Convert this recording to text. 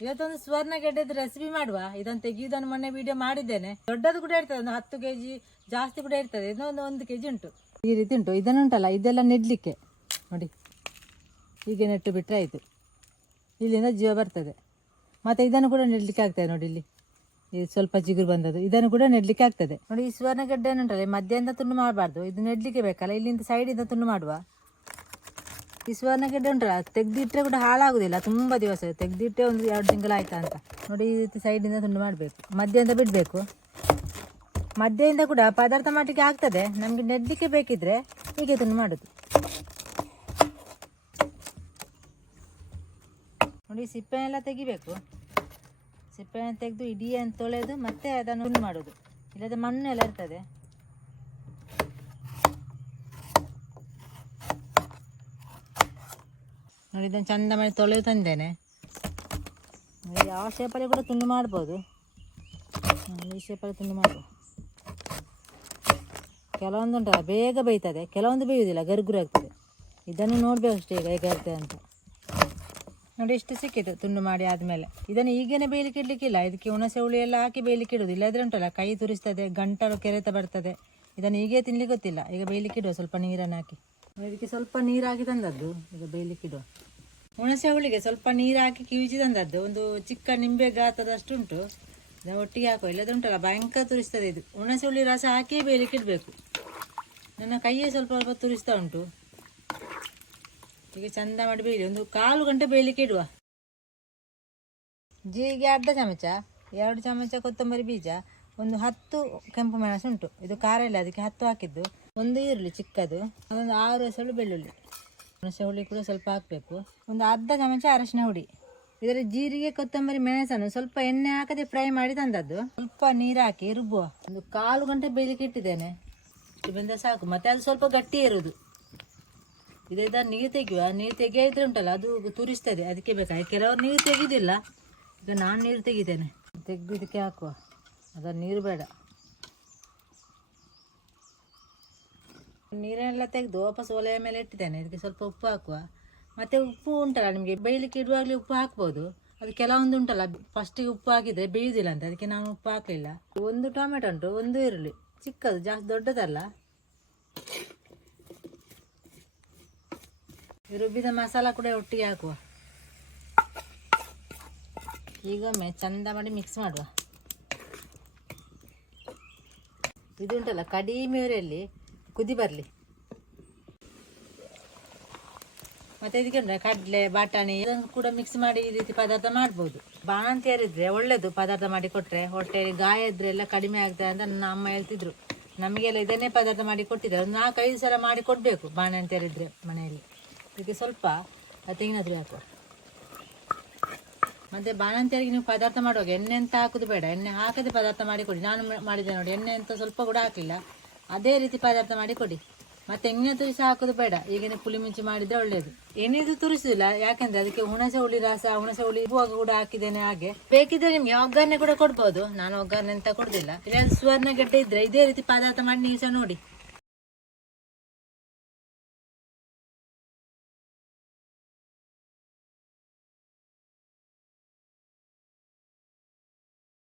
ಇವತ್ತೊಂದು ಸುವರ್ಣ ಗೆಡ್ಡೆದು ರೆಸಿಪಿ ಮಾಡುವ. ಇದನ್ನು ತೆಗೆಯುವುದನ್ನು ಮೊನ್ನೆ ವಿಡಿಯೋ ಮಾಡಿದ್ದೇನೆ. ದೊಡ್ಡದು ಕೂಡ ಇರ್ತದೆ, ಒಂದು 10 kg ಜಾಸ್ತಿ ಕೂಡ ಇರ್ತದೆ. ಇದೊಂದು 1 kg ಉಂಟು. ಈ ರೀತಿ ಉಂಟು. ಇದನ್ನುಂಟಲ್ಲ, ಇದೆಲ್ಲ ನೆಡ್ಲಿಕ್ಕೆ ನೋಡಿ, ಹೀಗೆ ನೆಟ್ಟು ಬಿಟ್ಟರೆ ಆಯಿತು. ಇಲ್ಲಿಂದ ಜೀವ ಬರ್ತದೆ. ಮತ್ತು ಇದನ್ನು ಕೂಡ ನೆಡ್ಲಿಕ್ಕೆ ಆಗ್ತದೆ ನೋಡಿ. ಇಲ್ಲಿ ಇದು ಸ್ವಲ್ಪ ಚಿಗುರು ಬಂದದ್ದು, ಇದನ್ನು ಕೂಡ ನೆಡ್ಲಿಕ್ಕೆ ಆಗ್ತದೆ ನೋಡಿ. ಈ ಸುವರ್ಣ ಗೆಡ್ಡೆ ಉಂಟಲ್ಲ, ಮಧ್ಯದಿಂದ ತುಂಡು ಮಾಡಬಾರ್ದು. ಇದು ನೆಡ್ಲಿಕ್ಕೆ ಬೇಕಲ್ಲ, ಇಲ್ಲಿಂದ ಸೈಡಿಂದ ತುಂಡು ಮಾಡುವ. ಈ ಸುವರ್ಣ ಗೆಡ್ಡೆ ಉಂಟಲ್ಲ, ತೆಗೆದಿಟ್ಟರೆ ಕೂಡ ಹಾಳಾಗುದಿಲ್ಲ. ತುಂಬ ದಿವಸ ತೆಗೆದಿಟ್ಟರೆ 1-2 ತಿಂಗಳು ಆಯ್ತಾ ಅಂತ ನೋಡಿ. ಈ ರೀತಿ ಸೈಡಿಂದ ತುಂಡು ಮಾಡಬೇಕು, ಮಧ್ಯದಿಂದ ಬಿಡಬೇಕು. ಮಧ್ಯದಿಂದ ಕೂಡ ಪದಾರ್ಥ ಮಾಡಲಿಕ್ಕೆ ಆಗ್ತದೆ. ನಮಗೆ ನೆಡ್ಲಿಕ್ಕೆ ಬೇಕಿದ್ರೆ ಹೀಗೆ ತುಂಡು ಮಾಡೋದು ನೋಡಿ. ಸಿಪ್ಪೆನೆಲ್ಲ ತೆಗಿಬೇಕು. ಸಿಪ್ಪೆಯನ್ನು ತೆಗೆದು ಇಡೀ ಅಂತ ತೊಳೆದು ಮತ್ತೆ ಅದನ್ನು ತುಂಡು ಮಾಡೋದು. ಇಲ್ಲದ ಮಣ್ಣು ಎಲ್ಲ ಇರ್ತದೆ. ನೋಡಿ, ಇದನ್ನು ಚಂದ ಮಾಡಿ ತೊಳೆದು ತಂದೇನೆ. ಯಾವ ಶೇಪಲ್ಲಿ ಕೂಡ ತುಂಡು ಮಾಡ್ಬೋದು. ಈ ಶೇಪಲ್ಲಿ ತುಂಡು ಮಾಡುವ. ಕೆಲವೊಂದು ಉಂಟಲ್ಲ ಬೇಗ ಬೇಯ್ತದೆ, ಕೆಲವೊಂದು ಬೇಯುವುದಿಲ್ಲ, ಗರುಗುರು ಆಗ್ತದೆ. ಇದನ್ನು ನೋಡಬೇಕು ಅಷ್ಟೇ ಈಗ ಹೇಗೆ ಆಗ್ತದೆ ಅಂತ ನೋಡಿ. ಇಷ್ಟು ಸಿಕ್ಕಿತು ತುಂಡು ಮಾಡಿ ಆದಮೇಲೆ. ಇದನ್ನು ಈಗೇನೆ ಬೇಯಲಿಕ್ಕೆ ಇಡಲಿಕ್ಕಿಲ್ಲ. ಇದಕ್ಕೆ ಹುಣಸೆ ಹುಳಿ ಎಲ್ಲ ಹಾಕಿ ಬೇಯಲಿಕ್ಕೆ ಇಡೋದು. ಇಲ್ಲದ್ರೆ ಉಂಟಲ್ಲ ಕೈ ತುರಿಸ್ತದೆ, ಗಂಟಲು ಕೆರೆತ ಬರ್ತದೆ. ಇದನ್ನು ಹೀಗೆ ತಿನ್ಲಿಕ್ಕೆ ಗೊತ್ತಿಲ್ಲ. ಈಗ ಬೇಯಲಿಕ್ಕೆ ಇಡುವ, ಸ್ವಲ್ಪ ನೀರನ್ನು ಹಾಕಿ. ಇದಕ್ಕೆ ಸ್ವಲ್ಪ ನೀರು ಹಾಕಿ ತಂದದ್ದು. ಈಗ ಬೇಯಲಿಕ್ಕೆ ಇಡುವ. ಹುಣಸೆ ಹುಳಿಗೆ ಸ್ವಲ್ಪ ನೀರು ಹಾಕಿ ಕಿವಿಚಿ ತಂದದ್ದು. ಒಂದು ಚಿಕ್ಕ ನಿಂಬೆ ಗಾತ್ರದಷ್ಟು ಉಂಟು. ಇದನ್ನು ಒಟ್ಟಿಗೆ ಹಾಕುವ, ಇಲ್ಲದ್ರೆ ಉಂಟಲ್ಲ ಭಯಂಕರ ತುರಿಸ್ತದೆ ಇದು. ಹುಣಸೆ ಹುಳಿ ರಸ ಹಾಕಿ ಬೇಯಲಿಕ್ಕೆ ಇಡಬೇಕು. ನನ್ನ ಕೈಯೇ ಸ್ವಲ್ಪ ಸ್ವಲ್ಪ ತುರಿಸ್ತಾ ಉಂಟು. ಈಗ ಚಂದ ಮಾಡಿ ಬೇಯಲಿ. ಒಂದು 1/4 ಗಂಟೆ ಬೇಯಲಿಕ್ಕೆ ಇಡುವ. ಜೀರಿಗೆ ಅರ್ಧ ಚಮಚ, 2 ಚಮಚ ಕೊತ್ತಂಬರಿ ಬೀಜ, ಒಂದು 10 ಕೆಂಪು ಮೆಣಸು ಉಂಟು. ಇದು ಖಾರ ಇಲ್ಲ, ಅದಕ್ಕೆ 10 ಹಾಕಿದ್ದು. ಒಂದು ಈರುಳ್ಳಿ ಚಿಕ್ಕದು, ಒಂದು 6 ಎಸಳು ಬೆಳ್ಳುಳ್ಳಿ. ಹುಣಸೆ ಹುಳಿ ಕೂಡ ಸ್ವಲ್ಪ ಹಾಕಬೇಕು. ಒಂದು ಅರ್ಧ ಚಮಚ ಅರಶಿನ ಹುಡಿ. ಇದರ ಜೀರಿಗೆ ಕೊತ್ತಂಬರಿ ಮೆಣಸನ್ನು ಸ್ವಲ್ಪ ಎಣ್ಣೆ ಹಾಕದೆ ಫ್ರೈ ಮಾಡಿ ತಂದದ್ದು. ಸ್ವಲ್ಪ ನೀರು ಹಾಕಿ ರುಬ್ಬುವ. ಒಂದು 1/4 ಗಂಟೆ ಬೇಯಲಿಕ್ಕೆ ಇಟ್ಟಿದ್ದೇನೆ. ಬೆಂದ ಸಾಕು. ಮತ್ತೆ ಅದು ಸ್ವಲ್ಪ ಗಟ್ಟಿ ಇರೋದು. ಇದರ ನೀರು ತೆಗೆಯುವ. ನೀರು ತೆಗೆಯಿದ್ರೆ ಉಂಟಲ್ಲ ಅದು ತುರಿಸ್ತದೆ, ಅದಕ್ಕೆ ಬೇಕಾಗಿ. ಕೆಲವರು ನೀರು ತೆಗೆಯುವುದಿಲ್ಲ. ಈಗ ನಾನು ನೀರು ತೆಗಿತೇನೆ. ತೆಗೆದು ಇದಕ್ಕೆ ಹಾಕುವ. ಅದರ ನೀರು ಬೇಡ. ನೀರನ್ನೆಲ್ಲ ತೆಗೆದು ವಾಪಸ್ ಒಲೆಯ ಮೇಲೆ ಇಟ್ಟಿದ್ದೇನೆ. ಇದಕ್ಕೆ ಸ್ವಲ್ಪ ಉಪ್ಪು ಹಾಕುವ. ಮತ್ತು ಉಪ್ಪು ಉಂಟಲ್ಲ, ನಿಮಗೆ ಬೇಯಲಿಕ್ಕೆ ಇಡುವಾಗಲೇ ಉಪ್ಪು ಹಾಕ್ಬೋದು. ಅದು ಕೆಲವೊಂದು ಉಂಟಲ್ಲ ಫಸ್ಟಿಗೆ ಉಪ್ಪು ಹಾಕಿದರೆ ಬೇಯುವುದಿಲ್ಲ ಅಂತ, ಅದಕ್ಕೆ ನಾನು ಉಪ್ಪು ಹಾಕಲಿಲ್ಲ. 1 ಟೊಮೆಟೊ ಉಂಟು, 1 ಈರುಳ್ಳಿ ಚಿಕ್ಕದು, ಜಾಸ್ತಿ ದೊಡ್ಡದಲ್ಲ. ರುಬ್ಬಿದ ಮಸಾಲ ಕೂಡ ಒಟ್ಟಿಗೆ ಹಾಕುವ. ಈಗೊಮ್ಮೆ ಚಂದ ಮಾಡಿ ಮಿಕ್ಸ್ ಮಾಡುವ. ಇದು ಉಂಟಲ್ಲ ಕಡಿಮೆ ಉರಿಯಲ್ಲಿ ಕುದಿ ಬರಲಿ. ಮತ್ತೆ ಇದಕ್ಕೆ ಉಂಟು ಕಡಲೆ ಬಟಾಣಿ ಇದನ್ನು ಕೂಡ ಮಿಕ್ಸ್ ಮಾಡಿ ಈ ರೀತಿ ಪದಾರ್ಥ ಮಾಡ್ಬೋದು. ಬಾಣಂತಿಯರಿದ್ರೆ ಒಳ್ಳೇದು ಪದಾರ್ಥ ಮಾಡಿ ಕೊಟ್ಟರೆ. ಹೊಟ್ಟೆಯಲ್ಲಿ ಗಾಯ ಇದ್ರೆ ಎಲ್ಲ ಕಡಿಮೆ ಆಗ್ತದೆ ಅಂತ ನನ್ನ ಅಮ್ಮ ಹೇಳ್ತಿದ್ರು. ನಮಗೆಲ್ಲ ಇದನ್ನೇ ಪದಾರ್ಥ ಮಾಡಿ ಕೊಟ್ಟಿದ್ದಾರೆ. ಒಂದು 4-5 ಸಲ ಮಾಡಿ ಕೊಡಬೇಕು ಬಾಣಂತಿಯರಿದ್ರೆ ಮನೆಯಲ್ಲಿ. ಇದಕ್ಕೆ ಸ್ವಲ್ಪ ತೆಂಗಿನ ತುರಿ ಹಾಕುವ. ಮತ್ತು ಬಾಣಂತಿಯರಿಗೆ ನೀವು ಪದಾರ್ಥ ಮಾಡುವಾಗ ಎಣ್ಣೆ ಅಂತ ಹಾಕೋದು ಬೇಡ. ಎಣ್ಣೆ ಹಾಕದೆ ಪದಾರ್ಥ ಮಾಡಿ ಕೊಡಿ. ನಾನು ಮಾಡಿದೆ ನೋಡಿ, ಎಣ್ಣೆ ಅಂತ ಸ್ವಲ್ಪ ಕೂಡ ಹಾಕಲಿಲ್ಲ. ಅದೇ ರೀತಿ ಪದಾರ್ಥ ಮಾಡಿ ಕೊಡಿ. ಮತ್ತು ತೆಂಗಿನ ತುರಿ ಸಹ ಹಾಕೋದು ಬೇಡ. ಈಗಿನ ಪುಳಿ ಮುಂಚಿ ಮಾಡಿದರೆ ಒಳ್ಳೆಯದು. ಏನಿದು ತುರಿಸುದಿಲ್ಲ, ಯಾಕೆಂದರೆ ಅದಕ್ಕೆ ಹುಣಸೆ ಹುಳಿ ರಸ, ಹುಣಸೆ ಹುಳಿ ಇರುವಾಗ ಕೂಡ ಹಾಕಿದ್ದೇನೆ. ಹಾಗೆ ಬೇಕಿದ್ರೆ ನಿಮಗೆ ಒಗ್ಗರಣೆ ಕೂಡ ಕೊಡ್ಬೋದು. ನಾನು ಒಗ್ಗರಣೆ ಅಂತ ಕೊಡೋದಿಲ್ಲ. ಇಲ್ಲ ಸುವರ್ಣ ಗೆಡ್ಡೆ ಇದ್ದರೆ ಇದೇ ರೀತಿ ಪದಾರ್ಥ ಮಾಡಿ ನೀವು ಸಹ ನೋಡಿ.